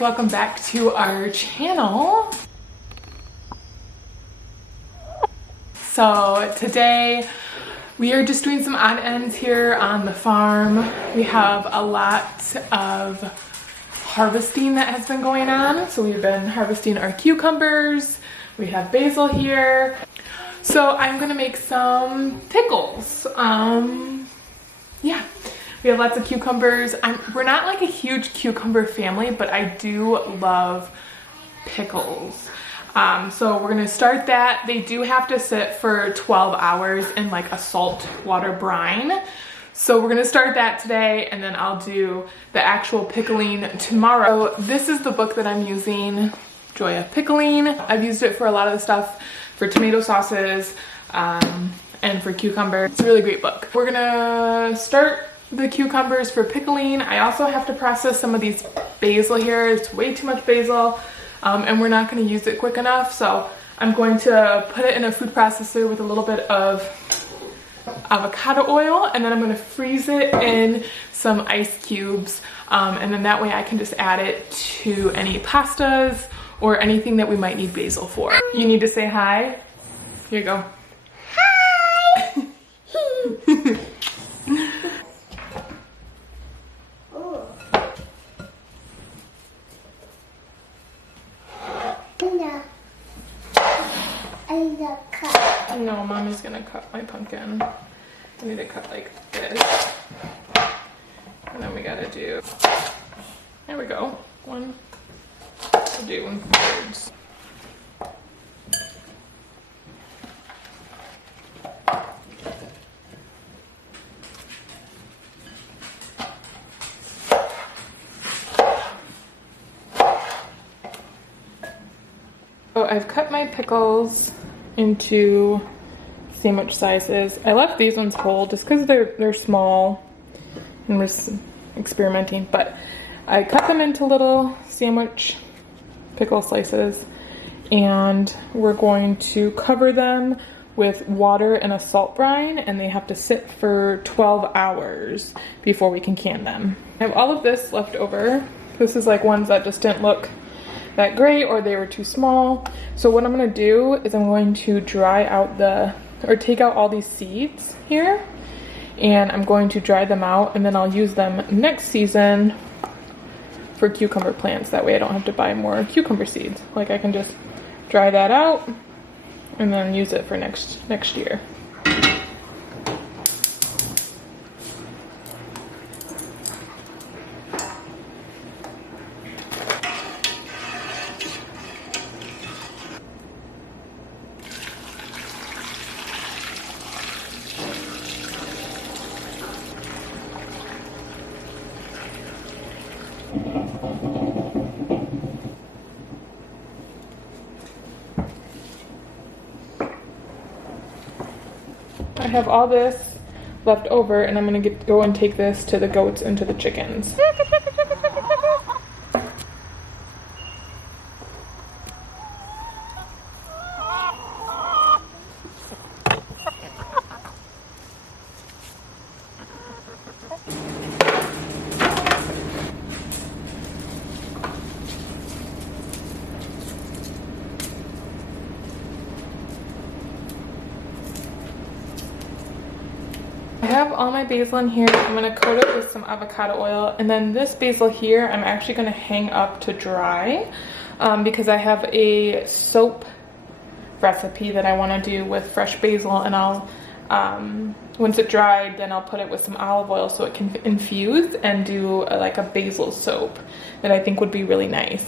Welcome back to our channel. So today we are just doing some odd ends here on the farm. We have a lot of harvesting that has been going on. So we've been harvesting our cucumbers. We have basil here. So I'm gonna make some pickles. Yeah. We have lots of cucumbers. We're not like a huge cucumber family, but I do love pickles. So we're gonna start that. They do have to sit for 12 hours in like a salt water brine. So we're gonna start that today, and then I'll do the actual pickling tomorrow. So this is the book that I'm using, Joy of Pickling. I've used it for a lot of the stuff for tomato sauces and for cucumber. It's a really great book. We're gonna start the cucumbers for pickling. I also have to process some of these basil here. It's way too much basil, and we're not going to use it quick enough, so I'm going to put it in a food processor with a little bit of avocado oil, and then I'm going to freeze it in some ice cubes, and then that way I can just add it to any pastas or anything that we might need basil for. You need to say hi. Here you go. Hi! No, Mommy's gonna cut my pumpkin. I need to cut like this. And then we gotta do, there we go. We'll do 1/3. So I've cut my pickles into sandwich sizes. I left these ones whole just because they're small and we're experimenting, but I cut them into little sandwich pickle slices, and we're going to cover them with water and a salt brine, and they have to sit for 12 hours before we can can them. I have all of this left over. This is like ones that just didn't look that great or they were too small. So what I'm gonna do is I'm going to dry out take out all these seeds here, and I'm going to dry them out, and then I'll use them next season for cucumber plants. That way I don't have to buy more cucumber seeds. Like I can just dry that out and then use it for next year. I have all this left over, and I'm gonna go and take this to the goats and to the chickens. I have all my basil in here. I'm gonna coat it with some avocado oil, and then this basil here I'm actually gonna hang up to dry because I have a soap recipe that I want to do with fresh basil, and I'll once it dried, then I'll put it with some olive oil so it can infuse and do like a basil soap that I think would be really nice.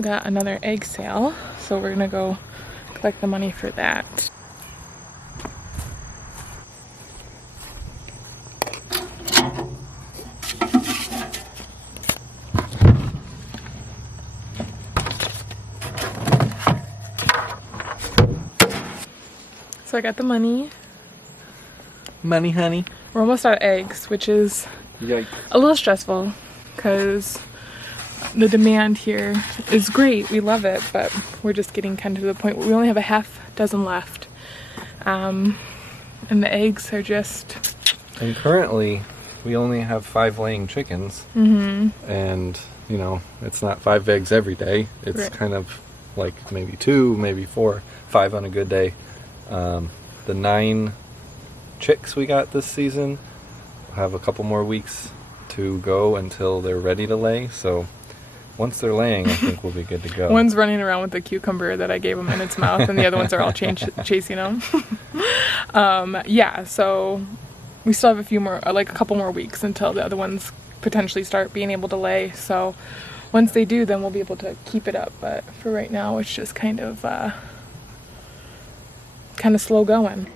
also got another egg sale, so we're gonna go collect the money for that. So I got the money. Money, honey. We're almost out of eggs, which is Yikes. a little stressful because the demand here is great. We love it, but we're just getting kind of to the point where we only have a half dozen left. And the eggs are just... And currently, we only have 5 laying chickens. And, you know, it's not 5 eggs every day. It's Right. kind of like maybe 2, maybe 4, 5 on a good day. The 9 chicks we got this season have a couple more weeks to go until they're ready to lay. So once they're laying, I think we'll be good to go. One's running around with the cucumber that I gave him in its mouth, and the other ones are all chasing him. Yeah, so we still have a few more, like a couple more weeks until the other ones potentially start being able to lay. So once they do, then we'll be able to keep it up. But for right now, it's just kind of slow going.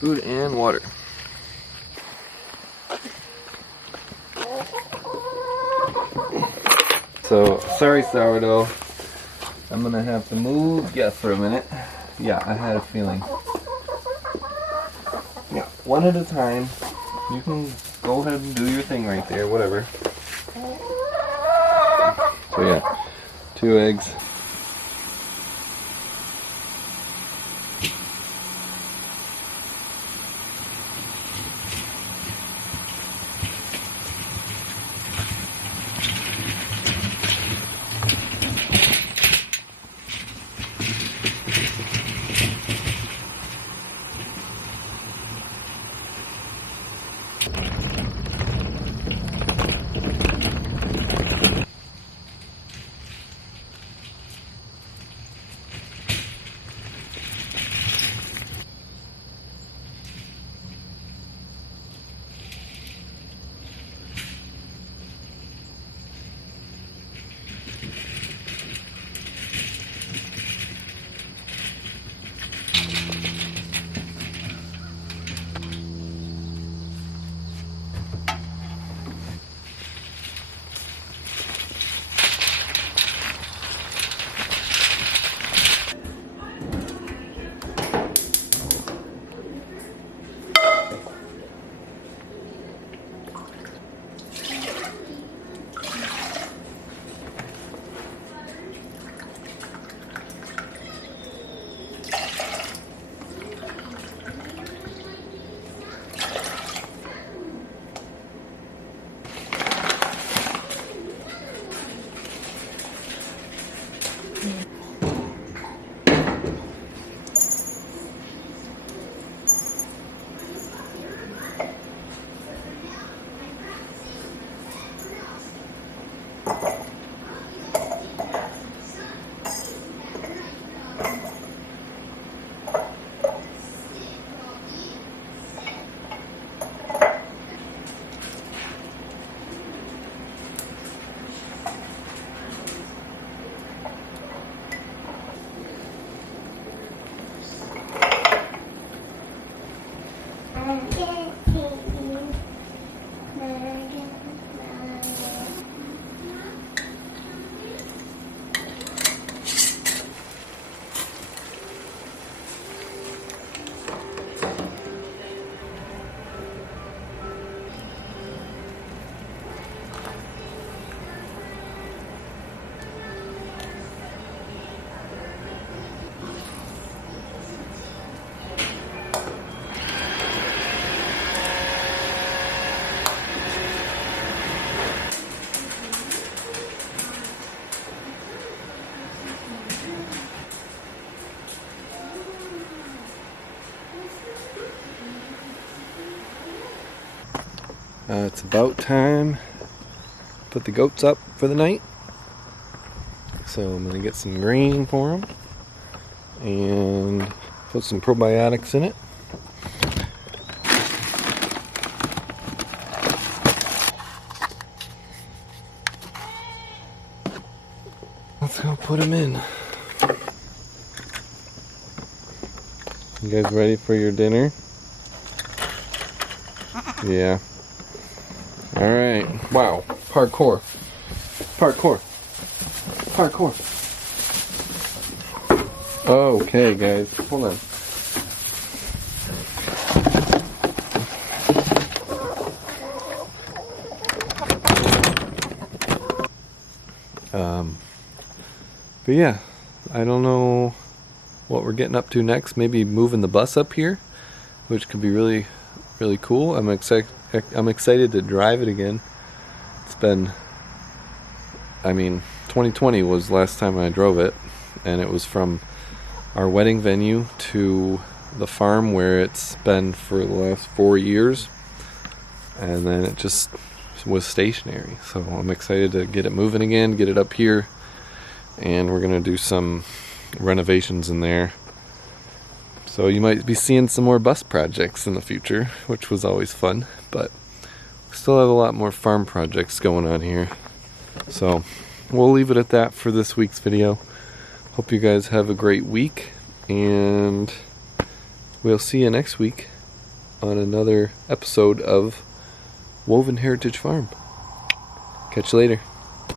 Food and water. So, sorry sourdough. I'm gonna have to move for a minute. Yeah, I had a feeling. Yeah, one at a time. You can go ahead and do your thing right there, whatever. So yeah, 2 eggs. It's about time to put the goats up for the night. So I'm going to get some grain for them and put some probiotics in it. Let's go put them in. You guys ready for your dinner? Yeah. Alright. Wow. Parkour. Parkour. Parkour. Okay, guys. Hold on. But yeah, I don't know what we're getting up to next. Maybe moving the bus up here, which could be really, really cool. I'm excited to drive it again. It's been, 2020 was last time I drove it, and it was from our wedding venue to the farm where it's been for the last 4 years, and then it just was stationary. So I'm excited to get it moving again, get it up here, and we're gonna do some renovations in there. So you might be seeing some more bus projects in the future, which was always fun, but we still have a lot more farm projects going on here. So we'll leave it at that for this week's video. Hope you guys have a great week, and we'll see you next week on another episode of Woven Heritage Farm. Catch you later.